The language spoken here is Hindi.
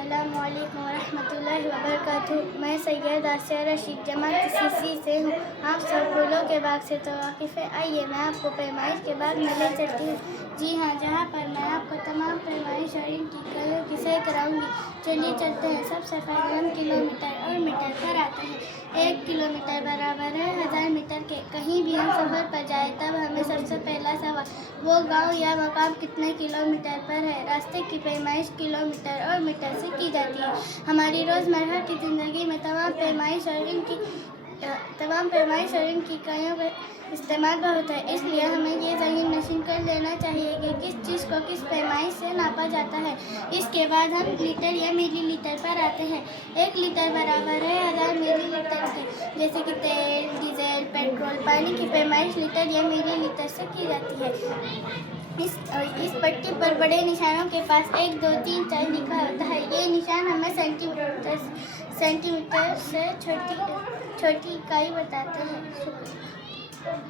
अस्सलामु अलैकुम वरहमतुल्लाहि वबरकातुहू। मैं सैयद आसिया रशीद जमात सीसी से हूँ। आप सब फूलों के बाग से तो वाकिफ़ है। आइए मैं आपको पैमाइश के बाग में ले चलती हूँ। जी हाँ, जहाँ पर मैं आपको तमाम पैमाइश और इनकी कलर की सैर कराऊंगी। चलिए चलते हैं। सबसे पहले हम किलोमीटर और मीटर पर आते हैं। 1 किलोमीटर बराबर है 1000 मीटर के। कहीं भी हम सफ़र पर जाए तब हमें सबसे पहला सवाल वो गांव या मकाम कितने किलोमीटर पर है। रास्ते की पैमाइश किलोमीटर और मीटर से की जाती है। हमारी रोज़मर्रा की ज़िंदगी में तमाम पैमाइश और इनकी इकाइयों का इस्तेमाल बहुत है। इसलिए हमें ये ज़हन नशीन कर लेना चाहिए कि किस चीज़ को किस पैमाइश से नापा जाता है। इसके बाद हम लीटर या मिलीलीटर पर आते हैं। 1 लीटर बराबर है 1000 मिलीलीटर के। जैसे कि तेल, डीजल, पेट्रोल, पानी की पैमाइश लीटर या मिलीलीटर से की जाती है। इस पट्टी पर बड़े निशानों के पास 1, 2, 3, 4 लिखा होता है। ये निशान हमें सेंटीमीटर से छोटी इकाई बताते हैं। शुक्रिया।